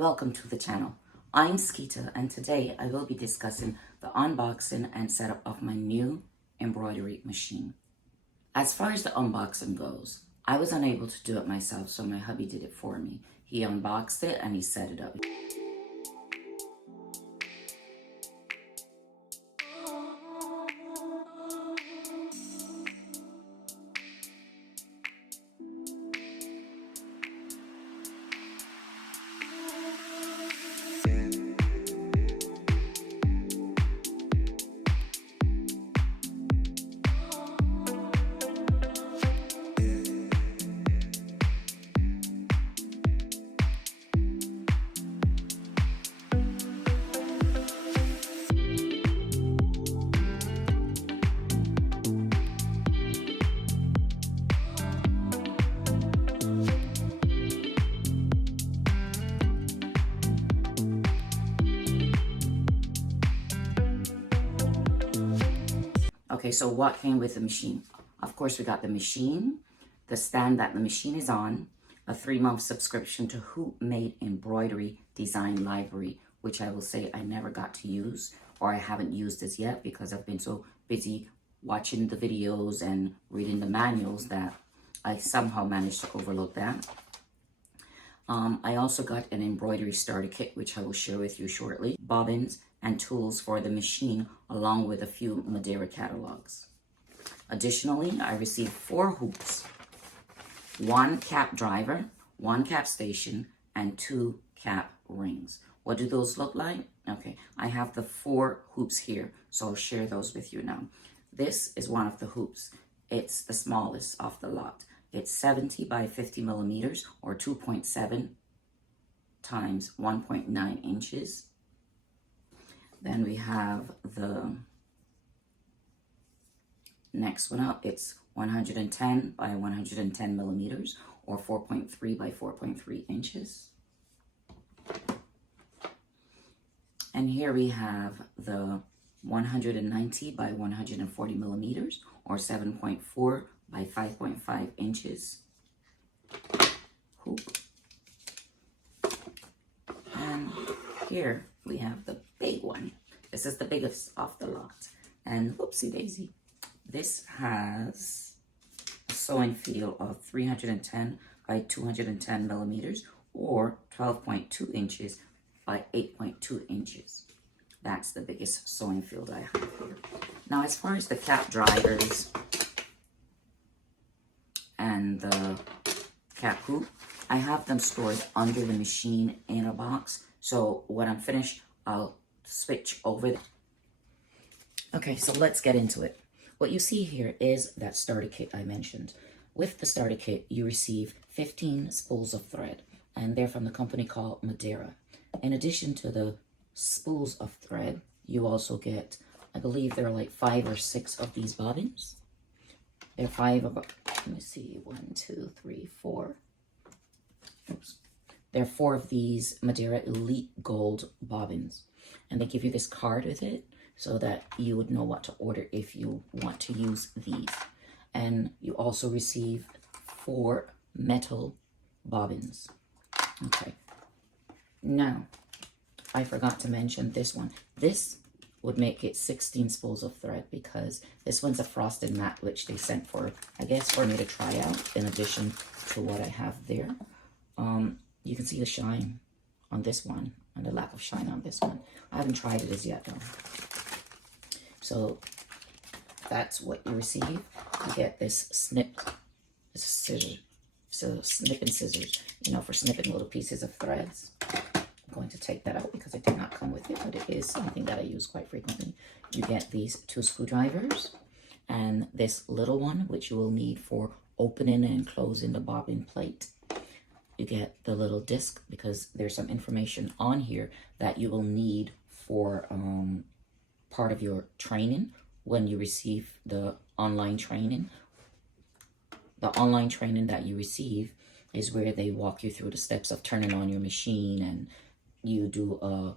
welcome to the channel. I'm Skeeta and today I will be discussing the unboxing and setup of my new embroidery machine. As far as the unboxing goes, I was unable to do it myself, so my hubby did it for me. He unboxed it and he set it up. Okay, so what came with the machine? Of course, we got the machine, the stand that the machine is on, a 3-month subscription to Who Made Embroidery Design Library, which I will say I never got to use, or I haven't used as yet because I've been so busy watching the videos and reading the manuals that I somehow managed to overlook that. I also got an embroidery starter kit, which I will share with you shortly, bobbins and tools for the machine, along with a few Madeira catalogs. Additionally, I received 4 hoops, 1 cap driver, 1 cap station, and 2 cap rings. What do those look like? Okay, I have the 4 hoops here, so I'll share those with you now. This is one of the hoops. It's the smallest of the lot. It's 70 by 50 millimeters or 2.7 times 1.9 inches. Then we have the next one up. It's 110 by 110 millimeters or 4.3 by 4.3 inches. And here we have the 190 by 140 millimeters or 7.4 by 5.5 inches hoop. And here we have the big one. This is the biggest of the lot. And whoopsie daisy, this has a sewing feel of 310 by 210 millimeters or 12.2 inches by 8.2 inches. That's the biggest sewing field I have here. Now, as far as the cap drivers and the cap hoop, I have them stored under the machine in a box. So when I'm finished, I'll switch over. Okay, so let's get into it. What you see here is that starter kit I mentioned. With the starter kit, you receive 15 spools of thread, and they're from the company called Madeira. In addition to the spools of thread, you also get, I believe there are like 5 or 6 of these bobbins. There are 5 of, let me see, 1, 2, 3, 4. Oops. There are 4 of these Madeira Elite Gold bobbins. And they give you this card with it so that you would know what to order if you want to use these. And you also receive 4 metal bobbins. Okay. Now, I forgot to mention this one. This would make it 16 spools of thread because this one's a frosted mat, which they sent for, I guess, for me to try out in addition to what I have there. You can see the shine on this one and the lack of shine on this one. I haven't tried it as yet though. So that's what you receive. You get this scissors, so snipping scissors, you know, for snipping little pieces of threads. I'm going to take that out because it did not come with it, but it is something that I use quite frequently. You get these 2 screwdrivers and this little one, which you will need for opening and closing the bobbin plate. You get the little disc because there's some information on here that you will need for part of your training when you receive the online training. The online training that you receive is where they walk you through the steps of turning on your machine, and you do a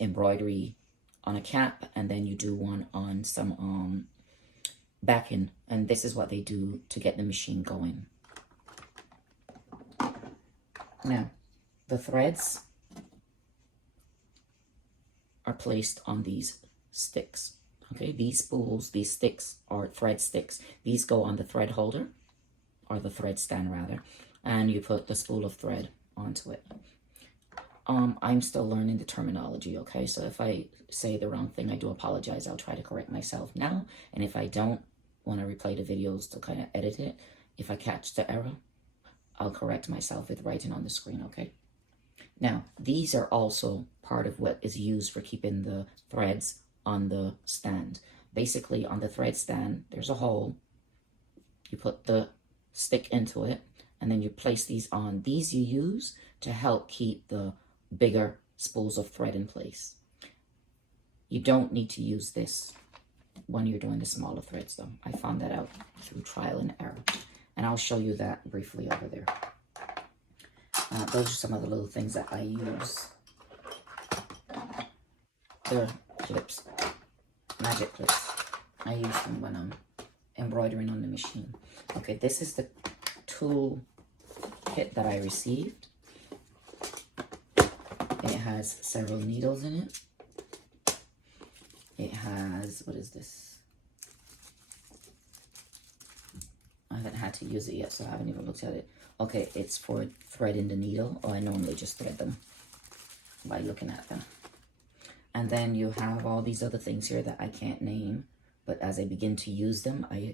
embroidery on a cap, and then you do one on some backing, and this is what they do to get the machine going. Now, the threads placed on these sticks. Okay, these spools, these sticks are thread sticks. These go on the thread holder, or the thread stand rather, and you put the spool of thread onto it. I'm still learning the terminology, okay? So if I say the wrong thing, I do apologize. I'll try to correct myself now. And if I don't want to replay the videos to kind of edit it, if I catch the error, I'll correct myself with writing on the screen, okay? Now, these are also part of what is used for keeping the threads on the stand. Basically, on the thread stand, there's a hole. You put the stick into it, and then you place these on. These you use to help keep the bigger spools of thread in place. You don't need to use this when you're doing the smaller threads though. I found that out through trial and error. And I'll show you that briefly over there. Those are some of the little things that I use. They're clips, magic clips. I use them when I'm embroidering on the machine. Okay, this is the tool kit that I received. It has several needles in it. It has, what is this? I haven't had to use it yet, so I haven't even looked at it. Okay, it's for threading the needle. Oh, I normally just thread them by looking at them. And then you have all these other things here that I can't name, but as I begin to use them, I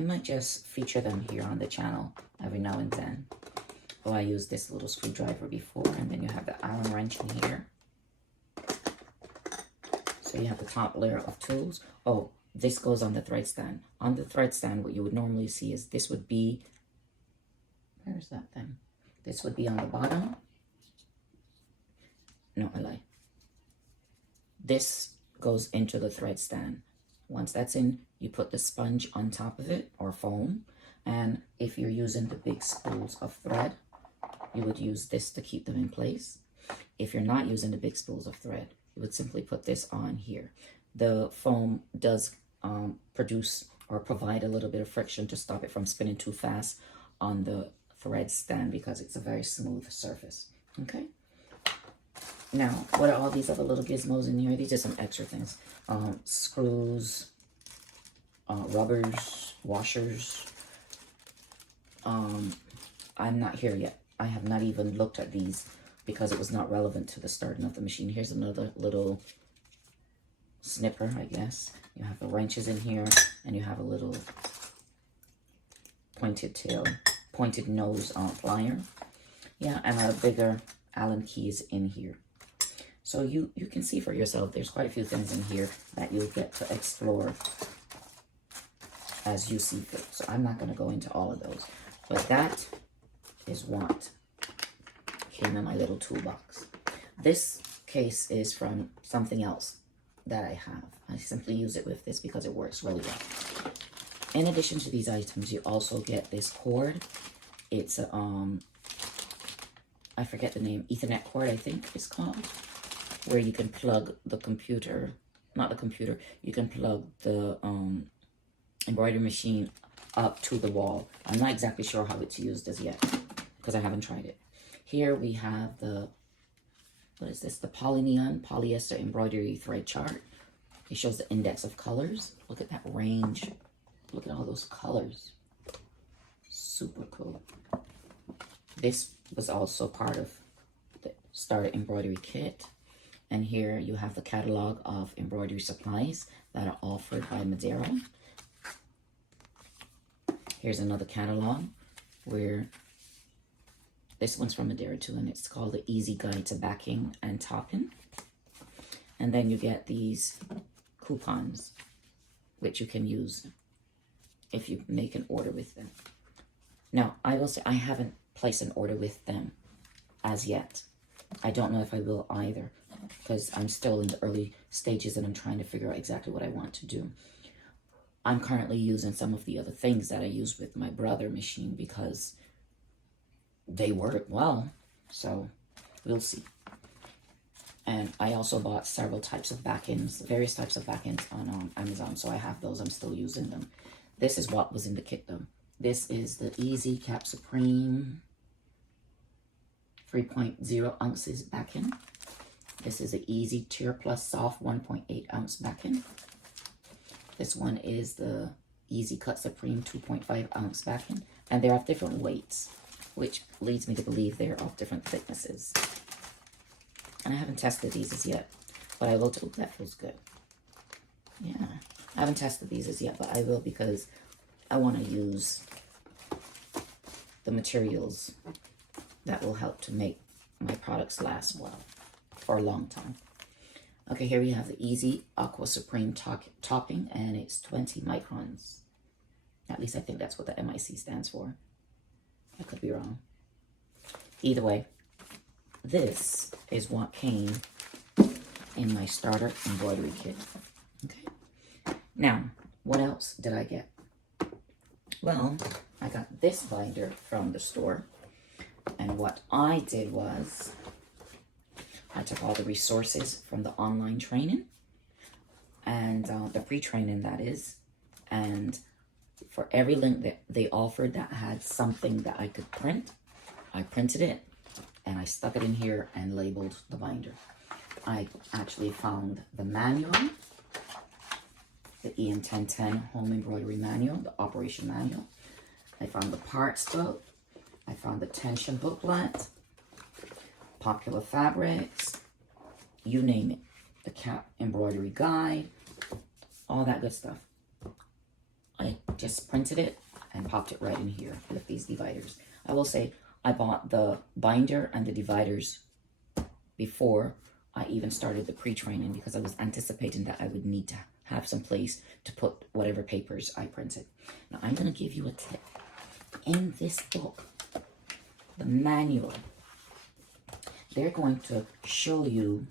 might just feature them here on the channel every now and then. Oh, I used this little screwdriver before, and then you have the Allen wrench in here. So you have the top layer of tools. Oh, this goes on the thread stand. On the thread stand, what you would normally see is this would be, where's that thing? This would be on the bottom. No, I lie. This goes into the thread stand. Once that's in, you put the sponge on top of it, or foam. And if you're using the big spools of thread, you would use this to keep them in place. If you're not using the big spools of thread, you would simply put this on here. The foam does produce or provide a little bit of friction to stop it from spinning too fast on the thread stand because it's a very smooth surface. Okay. Now, what are all these other little gizmos in here? These are some extra things. Screws, rubbers, washers. I'm not here yet. I have not even looked at these because it was not relevant to the starting of the machine. Here's another little snipper, I guess. You have the wrenches in here, and you have a little pointed nose plier. Yeah, and a bigger Allen keys in here. So you can see for yourself, there's quite a few things in here that you'll get to explore as you see fit. So I'm not going to go into all of those. But that is what came in my little toolbox. This case is from something else that I have. I simply use it with this because it works really well. In addition to these items, you also get this cord. It's a, I forget the name, Ethernet cord, I think it's called, where you can plug the computer, not the computer, you can plug the embroidery machine up to the wall. I'm not exactly sure how it's used as yet because I haven't tried it. Here we have the, what is this? The Polyneon Polyester Embroidery Thread Chart. It shows the index of colors. Look at that range. Look at all those colors. Super cool. This was also part of the Starter Embroidery Kit. And here you have the catalog of embroidery supplies that are offered by Madeira. Here's another catalog where this one's from Madeira too, and it's called The Easy Guide to Backing and Topping. And then you get these coupons, which you can use if you make an order with them. Now, I will say I haven't placed an order with them as yet. I don't know if I will either, because I'm still in the early stages and I'm trying to figure out exactly what I want to do. I'm currently using some of the other things that I used with my brother machine because they work well, so we'll see. And I also bought several types of back-ends, various types of back-ends on Amazon, so I have those. I'm still using them. This is what was in the kit, though. This is the Easy Cap Supreme 3.0 ounces back-end. This is the Easy Tear Plus Soft 1.8 ounce backing. This one is the Easy Cut Supreme 2.5 ounce backing. And they're of different weights, which leads me to believe they're of different thicknesses. And I haven't tested these as yet, but I will. Oh, that feels good. Yeah, I haven't tested these as yet, but I will, because I want to use the materials that will help to make my products last well for a long time. Okay, here we have the Easy Aqua Supreme topping, and it's 20 microns. At least I think that's what the MIC stands for. I could be wrong. Either way, this is what came in my starter embroidery kit. Okay. Now, what else did I get? Well, I got this binder from the store. And what I did was, I took all the resources from the online training, and the pre-training, that is, and for every link that they offered that had something that I could print, I printed it, and I stuck it in here and labeled the binder. I actually found the manual, the EM1010 home embroidery manual, the operation manual. I found the parts book. I found the tension booklet, popular fabrics, you name it, the cap embroidery guide, all that good stuff. I just printed it and popped it right in here with these dividers. I will say I bought the binder and the dividers before I even started the pre-training, because I was anticipating that I would need to have some place to put whatever papers I printed. Now I'm going to give you a tip. In this book, the manual, they're going to show you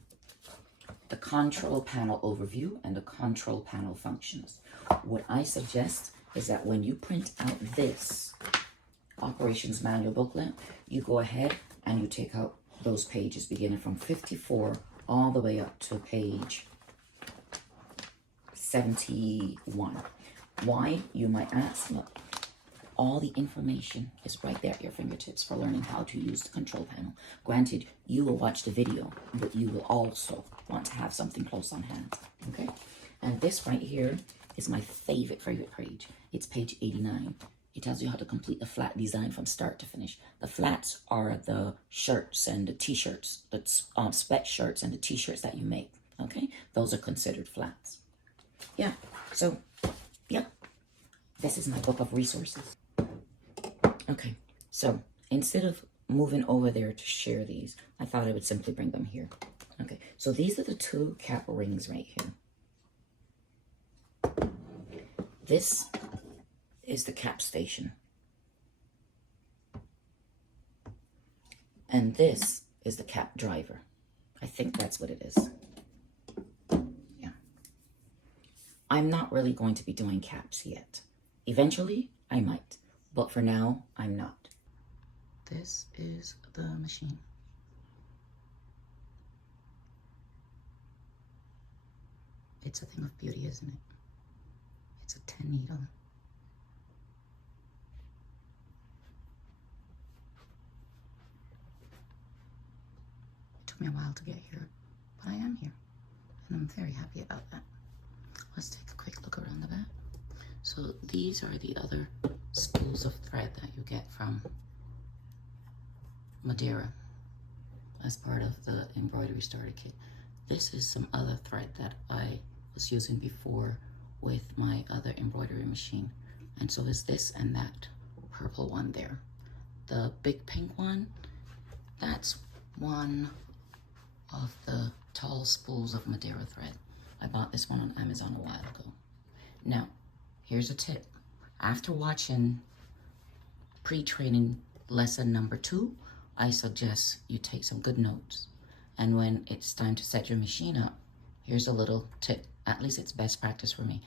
the control panel overview and the control panel functions. What I suggest is that when you print out this operations manual booklet, you go ahead and you take out those pages beginning from 54 all the way up to page 71. Why, you might ask? Look, all the information is right there at your fingertips for learning how to use the control panel. Granted, you will watch the video, but you will also want to have something close on hand, okay? And this right here is my favorite page. It's page 89. It tells you how to complete the flat design from start to finish. The flats are the shirts and the t-shirts, the sweatshirts and the t-shirts that you make, okay? Those are considered flats. Yeah, so, yeah, this is my book of resources. Okay, so instead of moving over there to share these, I thought I would simply bring them here. Okay, so these are the two cap rings right here. This is the cap station. And this is the cap driver. I think that's what it is. Yeah. I'm not really going to be doing caps yet. Eventually, I might. But for now, I'm not. This is the machine. It's a thing of beauty, isn't it? It's a 10 needle. It took me a while to get here, but I am here. And I'm very happy about that. Let's take a quick look around the back. So these are the other spools of thread that you get from Madeira as part of the embroidery starter kit. This is some other thread that I was using before with my other embroidery machine. And so is this and that purple one there. The big pink one, that's one of the tall spools of Madeira thread. I bought this one on Amazon a while ago. Now, here's a tip. After watching pre-training lesson number 2, I suggest you take some good notes. And when it's time to set your machine up, here's a little tip. At least it's best practice for me.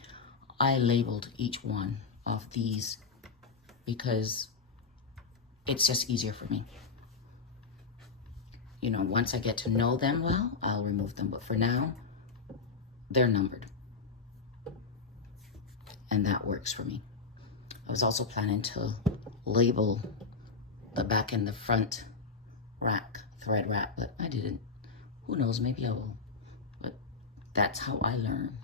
I labeled each one of these because it's just easier for me. You know, once I get to know them well, I'll remove them. But for now, they're numbered. And that works for me. I was also planning to label the back and the front rack, thread rack, but I didn't. Who knows, maybe I will. But that's how I learn.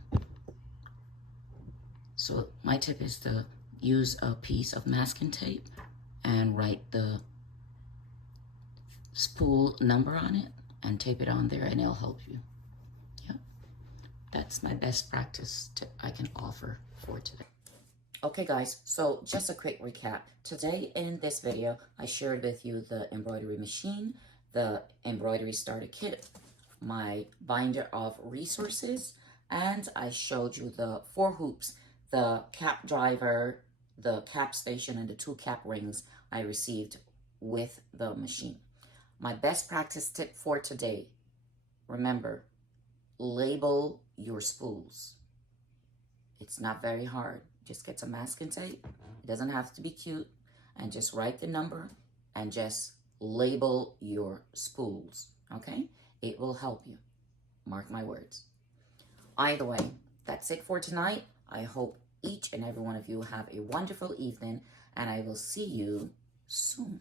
So my tip is to use a piece of masking tape and write the spool number on it and tape it on there, and it'll help you. Yeah, that's my best practice tip I can offer for today. Okay guys, so just a quick recap. Today in this video, I shared with you the embroidery machine, the embroidery starter kit, my binder of resources, and I showed you the 4 hoops, the cap driver, the cap station, and the 2 cap rings I received with the machine. My best practice tip for today, remember, label your spools. It's not very hard. Just get some masking tape. It doesn't have to be cute. And just write the number and just label your spools, okay? It will help you. Mark my words. Either way, that's it for tonight. I hope each and every one of you have a wonderful evening, and I will see you soon.